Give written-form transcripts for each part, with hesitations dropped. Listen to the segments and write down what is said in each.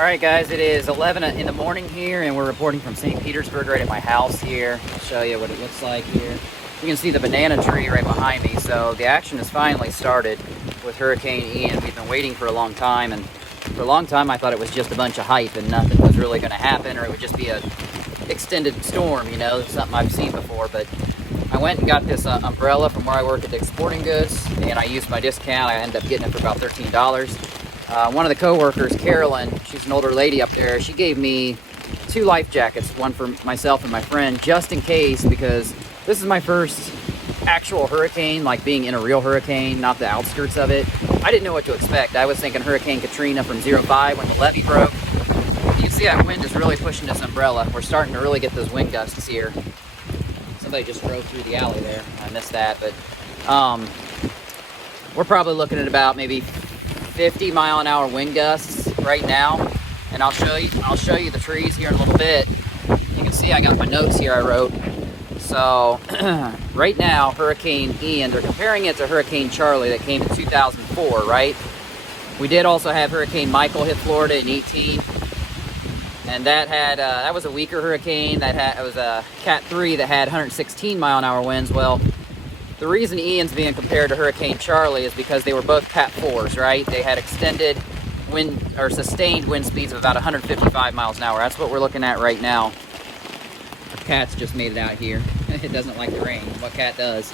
Alright guys, it is 11 in the morning here, and we're reporting from St. Petersburg right at my house here. I'll show you what it looks like here. You can see the banana tree right behind me. So the action has finally started with Hurricane Ian. We've been waiting for a long time, and for a long time I thought it was just a bunch of hype and nothing was really going to happen, or it would just be a extended storm, you know, something I've seen before. But I went and got this umbrella from where I work at Dick's Sporting Goods, and I used my discount. I ended up getting it for about $13. One of the co-workers, Carolyn, she's an older lady up there, she gave me 2 life jackets, one for myself and my friend, just in case, because this is my first actual hurricane, like being in a real hurricane, not the outskirts of it. I didn't know what to expect. I was thinking Hurricane Katrina from 05 when the levee broke. You can see that wind is really pushing this umbrella. We're starting to really get those wind gusts here. Somebody just drove through the alley there. I missed that, but we're probably looking at about maybe 50-mile-an-hour wind gusts right now, and I'll show you the trees here in a little bit. You can see I got my notes here I wrote. So right now, Hurricane Ian, they're comparing it to Hurricane Charley that came in 2004, right? We did also have Hurricane Michael hit Florida in 18, and that was a weaker hurricane. It was a Cat 3 that had 116-mile-an-hour winds. Well, the reason Ian's being compared to Hurricane Charley is because they were both Cat 4s, right? They had extended wind, or sustained wind speeds of about 155 miles an hour. That's what we're looking at right now. The cat's just made it out here. It doesn't like the rain. What cat does?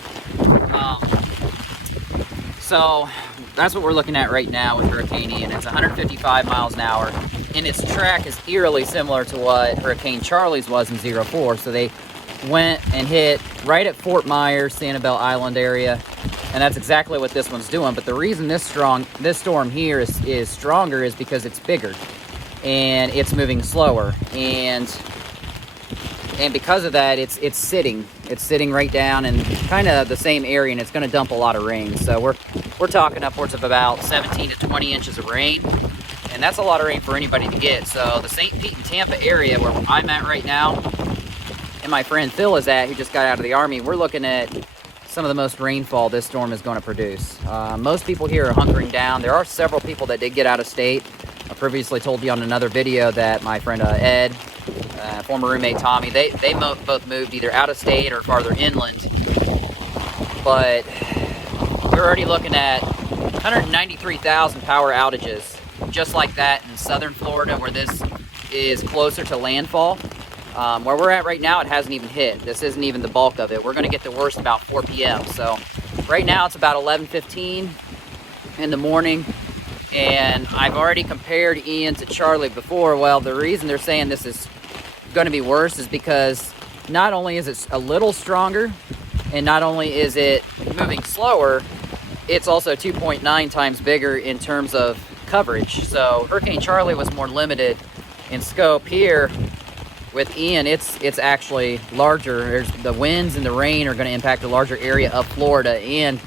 So that's what we're looking at right now with Hurricane Ian. It's 155 miles an hour, and its track is eerily similar to what Hurricane Charley's was in 04. So they went and hit right at Fort Myers, Sanibel Island area, and that's exactly what this one's doing. But the reason this storm here is stronger is because it's bigger and it's moving slower, and because of that, it's sitting right down in kind of the same area, and it's going to dump a lot of rain. So we're talking upwards of about 17 to 20 inches of rain, and that's a lot of rain for anybody to get. So the St. Pete and Tampa area where I'm at right now, and my friend Phil is at, who just got out of the Army, we're looking at some of the most rainfall this storm is going to produce. Most people here are hunkering down. There are several people that did get out of state. I previously told you on another video that my friend Ed, former roommate Tommy, they both moved either out of state or farther inland. But we're already looking at 193,000 power outages, just like that in southern Florida, where this is closer to landfall. Where we're at right now, it hasn't even hit. This isn't even the bulk of it. We're going to get the worst about 4 p.m. So right now it's about 11:15 in the morning, and I've already compared Ian to Charley before. Well, the reason they're saying this is going to be worse is because not only is it a little stronger, and not only is it moving slower, it's also 2.9 times bigger in terms of coverage. So Hurricane Charley was more limited in scope. Here with Ian, it's actually larger. The winds and the rain are going to impact a larger area of Florida and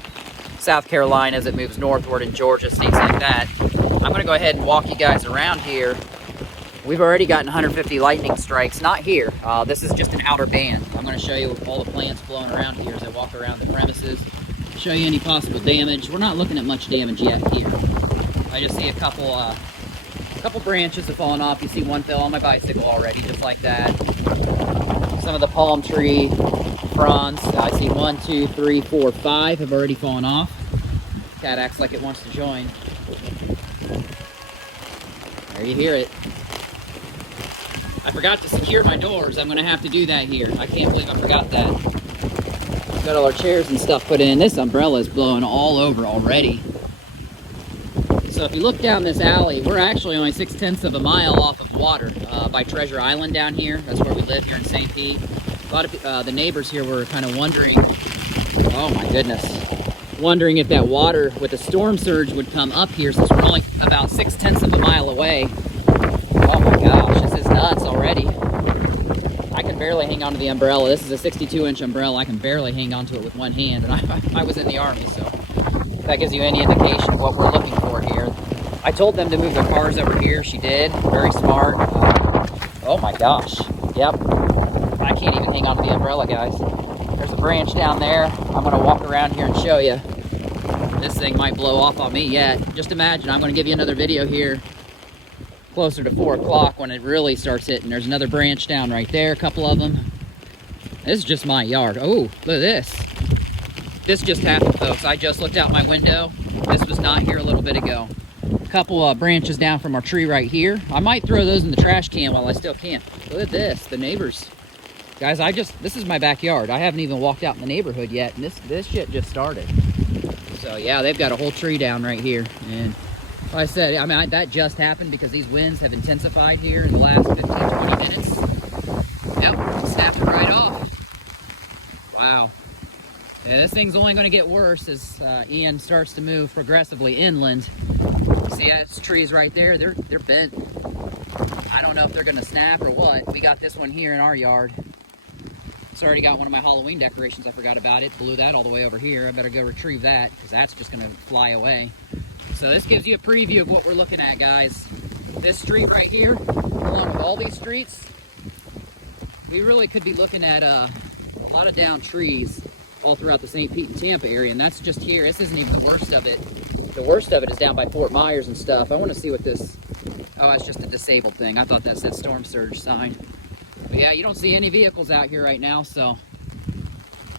South Carolina as it moves northward, in Georgia, states like that. I'm going to go ahead and walk you guys around here. We've already gotten 150 lightning strikes. Not here. This is just an outer band. I'm going to show you all the plants blowing around here as I walk around the premises. Show you any possible damage. We're not looking at much damage yet here. I just see a couple branches have fallen off. You see one fell on my bicycle already, just like that. Some of the palm tree fronds, I see 1, 2, 3, 4, 5 have already fallen off. Cat acts like it wants to join. There you hear it. I forgot to secure my doors. I'm going to have to do that here. I can't believe I forgot that. Got all our chairs and stuff put in. This umbrella is blowing all over already. So if you look down this alley, we're actually only 6/10 of a mile off of water by Treasure Island down here. That's where we live here in St. Pete. A lot of the neighbors here were kind of wondering, oh my goodness, wondering if that water with the storm surge would come up here, since we're only about 6/10 of a mile away. Oh my gosh, this is nuts already. I can barely hang on to the umbrella. This is a 62-inch umbrella. I can barely hang on to it with one hand, and I was in the Army, so if that gives you any indication of what we're looking for here. I told them to move their cars over here. She did. Very smart. Oh my gosh. Yep. I can't even hang on to the umbrella, guys. There's a branch down there. I'm going to walk around here and show you. This thing might blow off on me yet. Just imagine, I'm going to give you another video here closer to 4 o'clock when it really starts hitting. There's another branch down right there, a couple of them. This is just my yard. Oh, look at this. This just happened, folks. I just looked out my window. This was not here a little bit ago. A couple branches down from our tree right here. I might throw those in the trash can while I still can. Look at this, the neighbors. Guys, this is my backyard. I haven't even walked out in the neighborhood yet, and this shit just started. So yeah, they've got a whole tree down right here. And like I said, I mean, that just happened because these winds have intensified here in the last 15, 20 minutes. Yep, snapped it right off. Wow. Yeah, this thing's only going to get worse as Ian starts to move progressively inland. See, those trees right there, they're bent. I don't know if they're going to snap or what. We got this one here in our yard. It's already got one of my Halloween decorations. I forgot about it. Blew that all the way over here. I better go retrieve that because that's just going to fly away. So this gives you a preview of what we're looking at, guys. This street right here, along with all these streets, we really could be looking at a lot of downed trees all throughout the St. Pete and Tampa area, and that's just here. This isn't even the worst of it. The worst of it is down by Fort Myers and stuff. I want to see what this... Oh, that's just a disabled thing. I thought that said storm surge sign. But yeah, you don't see any vehicles out here right now, so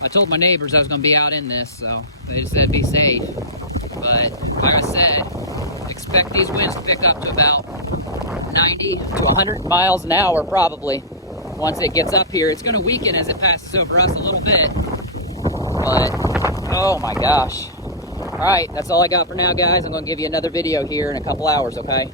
I told my neighbors I was going to be out in this, so they just said be safe. But like I said, expect these winds to pick up to about 90 to 100 miles an hour probably. Once it gets up here, it's going to weaken as it passes over us a little bit. But, oh my gosh. All right, that's all I got for now, guys. I'm going to give you another video here in a couple hours, okay?